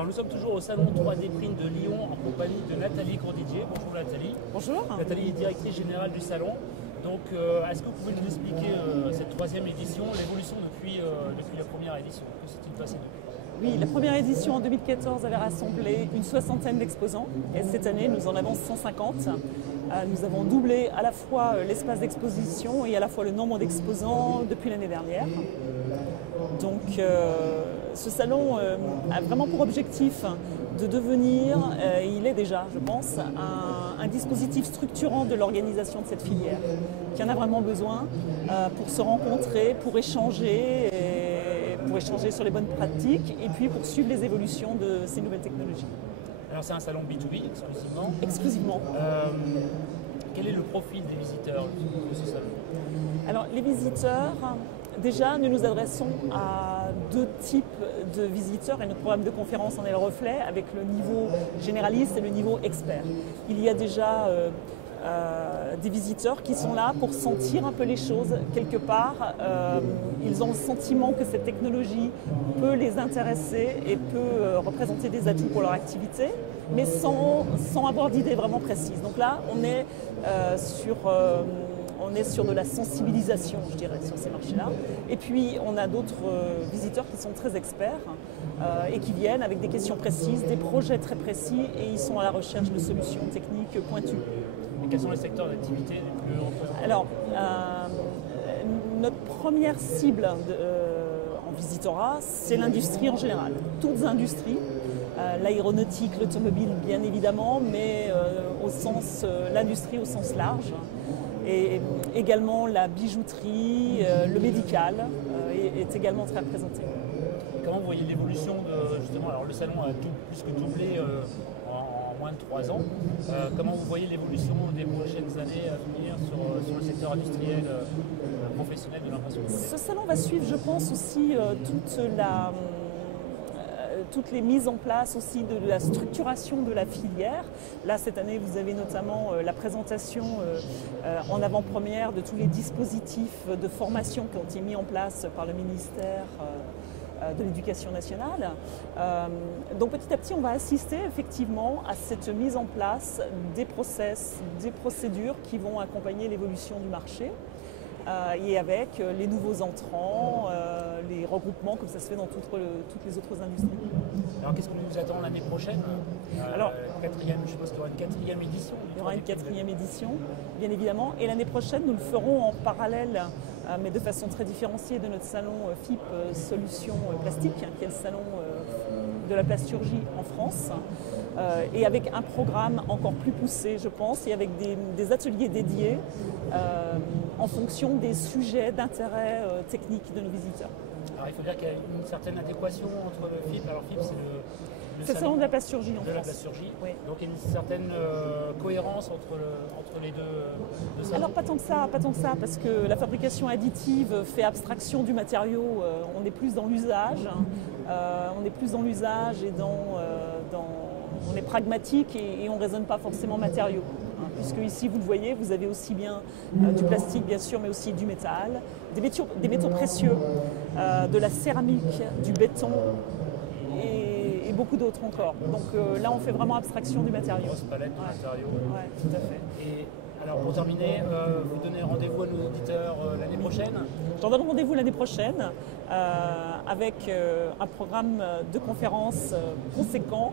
Alors nous sommes toujours au salon 3D Print de Lyon en compagnie de Nathalie Grosdidier. Bonjour Nathalie. Bonjour. Nathalie est directrice générale du salon. Donc est-ce que vous pouvez nous expliquer cette troisième édition, l'évolution depuis la première édition? Que s'est-il passé depuis? Oui, la première édition en 2014 avait rassemblé une soixantaine d'exposants et cette année nous en avons 150. Nous avons doublé à la fois l'espace d'exposition et à la fois le nombre d'exposants depuis l'année dernière. Donc ce salon a vraiment pour objectif de devenir, et il est déjà je pense, un dispositif structurant de l'organisation de cette filière, qui en a vraiment besoin pour se rencontrer, pour échanger sur les bonnes pratiques et puis pour suivre les évolutions de ces nouvelles technologies. Alors c'est un salon B2B exclusivement. Exclusivement. Quel est le profil des visiteurs de ce salon? Alors les visiteurs, déjà nous nous adressons à deux types de visiteurs et notre programme de conférence en est le reflet, avec le niveau généraliste et le niveau expert. Il y a déjà des visiteurs qui sont là pour sentir un peu les choses quelque part. Ils ont le sentiment que cette technologie peut les intéresser et peut représenter des atouts pour leur activité, mais sans avoir d'idées vraiment précises. Donc là, on est sur de la sensibilisation, je dirais, sur ces marchés-là. Et puis, on a d'autres visiteurs qui sont très experts et qui viennent avec des questions précises, des projets très précis, et ils sont à la recherche de solutions techniques pointues. Et quels sont les secteurs d'activité les plus représentatifs? Alors, notre première cible en visitorat, c'est l'industrie en général. Toutes industries, l'aéronautique, l'automobile bien évidemment, mais l'industrie au sens large. Et également la bijouterie, le médical est également très représenté. Comment vous voyez l'évolution de, justement, alors le salon a plus que doublé en moins de 3 ans. Comment vous voyez l'évolution des prochaines années à venir sur le secteur industriel professionnel de l'impression 3D? Ce salon va suivre, je pense, aussi toutes les mises en place aussi de la structuration de la filière. Là, cette année, vous avez notamment la présentation en avant-première de tous les dispositifs de formation qui ont été mis en place par le ministère de l'Éducation nationale. Donc petit à petit, on va assister effectivement à cette mise en place des process, des procédures qui vont accompagner l'évolution du marché. Et avec les nouveaux entrants, les regroupements comme ça se fait dans toutes les autres industries. Alors qu'est-ce que nous attend l'année prochaine? Alors, je suppose qu'il y aura une quatrième édition. Il y aura une quatrième édition, bien évidemment. Et l'année prochaine, nous le ferons en parallèle, mais de façon très différenciée de notre salon FIP Solutions Plastiques, qui est le salon de la plasturgie en France. Et avec un programme encore plus poussé, je pense, et avec des ateliers dédiés en fonction des sujets d'intérêt technique de nos visiteurs. Alors il faut dire qu'il y a une certaine adéquation entre le FIP. Alors FIP, c'est le salon de la plasturgie en France. La plasturgie. Oui. Donc il y a une certaine cohérence entre les deux salons. Alors pas tant que ça, parce que la fabrication additive fait abstraction du matériau. On est plus dans l'usage, on est pragmatique et on ne raisonne pas forcément matériaux. Puisque ici, vous le voyez, vous avez aussi bien du plastique, bien sûr, mais aussi du métal, des métaux précieux, de la céramique, du béton et beaucoup d'autres encore. Donc là, on fait vraiment abstraction du matériau. Une grosse palette de matériaux. Oui, tout à fait. Et alors, pour terminer, vous donnez rendez-vous à nos auditeurs l'année prochaine? Je leur donne rendez-vous l'année prochaine avec un programme de conférences conséquent.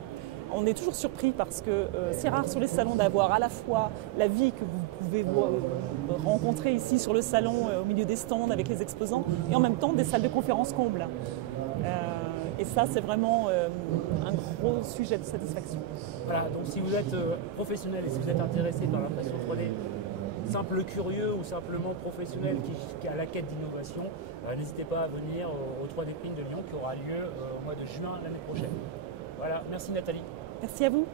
On est toujours surpris parce que c'est rare sur les salons d'avoir à la fois la vie que vous pouvez rencontrer ici sur le salon au milieu des stands avec les exposants et en même temps des salles de conférences combles. Et ça, c'est vraiment un gros sujet de satisfaction. Voilà, donc si vous êtes professionnel et si vous êtes intéressé par l'impression 3D, simple curieux ou simplement professionnel qui a la quête d'innovation, n'hésitez pas à venir au 3D Print de Lyon qui aura lieu au mois de juin l'année prochaine. Voilà, merci Nathalie. Merci à vous.